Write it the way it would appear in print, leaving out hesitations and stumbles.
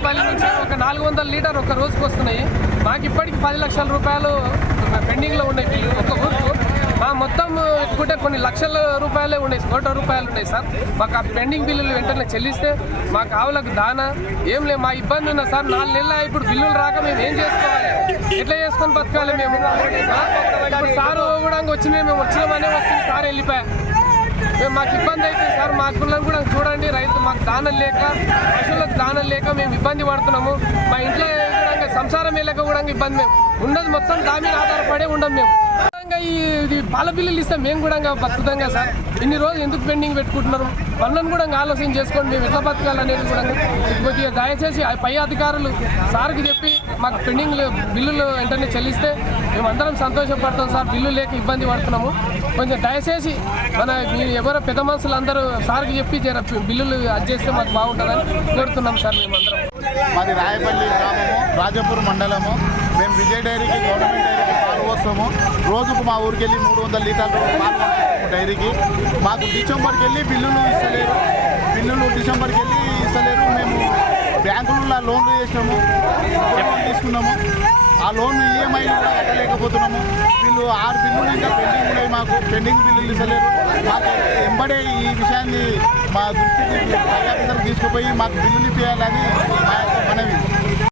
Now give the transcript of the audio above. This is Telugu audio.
తాడేపల్లి నుంచి ఒక 400 లీటర్ ఒక రోజుకు వస్తున్నాయి. మాకు ఇప్పటికి 10 లక్షల రూపాయలు పెండింగ్లో ఉన్నాయి బిల్లు ఒక ఊరుకు. మా మొత్తం ఎక్కుంటే కొన్ని లక్షల రూపాయలే ఉన్నాయి, కోట్ల రూపాయలు ఉన్నాయి సార్. మాకు ఆ పెండింగ్ బిల్లులు వెంటనే చెల్లిస్తే మాకు ఆవులకు దానా ఏం లేదు. మా ఇబ్బంది ఉన్నా సార్. 4 నెలలు ఇప్పుడు బిల్లులు రాక మేము ఏం చేసుకోవాలి, ఎట్లా చేసుకొని బతకాలి మేము? ఇప్పుడు సార్ కూడా మేము వచ్చినామనే వస్తుంది, సార్ వెళ్ళిపోయా. మేము మాకు ఇబ్బంది అయితే సార్ మా పిల్లలు కూడా చూడండి. రైతు మాకు దానం లేక, పశువులకు దానం లేక మేము ఇబ్బంది పడుతున్నాము. మా ఇంట్లో కూడా సంసారం వెళ్ళక కూడా ఇబ్బంది మేము ఉండదు. మొత్తం దాని మీద ఆధారపడే ఉండము మేము. ఇది పాల బిల్లులు ఇస్తే మేము కూడా బతుకుతాం కదా సార్. ఇన్ని రోజులు ఎందుకు పెండింగ్ పెట్టుకుంటున్నారు? పనులను కూడా ఆలోచన చేసుకొని మేము ఎట్లా బతకాలనేది కూడా కొద్దిగా దయచేసి పై అధికారులు సార్కి చెప్పి మాకు పెండింగ్ బిల్లులు వెంటనే చెల్లిస్తే మేమందరం సంతోషపడతాం సార్. బిల్లు లేక ఇబ్బంది పడుతున్నాము. కొంచెం దయచేసి మీరు ఎవరో పెద్ద మనుషులు అందరూ సార్కి చెప్పి బిల్లులు అది చేస్తే మాకు బాగుంటుందని కోరుతున్నాం సార్. మేమందరం మాది రాయపల్లి గ్రామము, రాజపూర్ మండలము. మేము విజయ్ డైరీకి, గవర్నమెంట్ డైరీకి పాలు పోస్తాము. రోజుకు మా ఊరికి వెళ్ళి 300 లీటర్లు పాలు పోస్తాము డైరీకి. మాకు డిసెంబర్కి వెళ్ళి బిల్లులు ఇస్తలేరు. డిసెంబర్కి వెళ్ళి ఇస్తలేరు. మేము బ్యాంకులలో లోన్లు చేసినాము, తీసుకున్నాము. ఆ లోన్ ఈఎంఐలు కూడా కట్టలేకపోతున్నాము. 6 బిల్లులు ఇంకా పెండింగ్ ఉన్నాయి. మాకు పెండింగ్ బిల్లులు ఇస్తలేరు. మాకు ఎంబడే ఈ విషయాన్ని మా దృష్టికి పై ఆఫీసర్కి తీసుకుపోయి మాకు బిల్లులు ఇప్పించాలని మా యొక్క మనవి.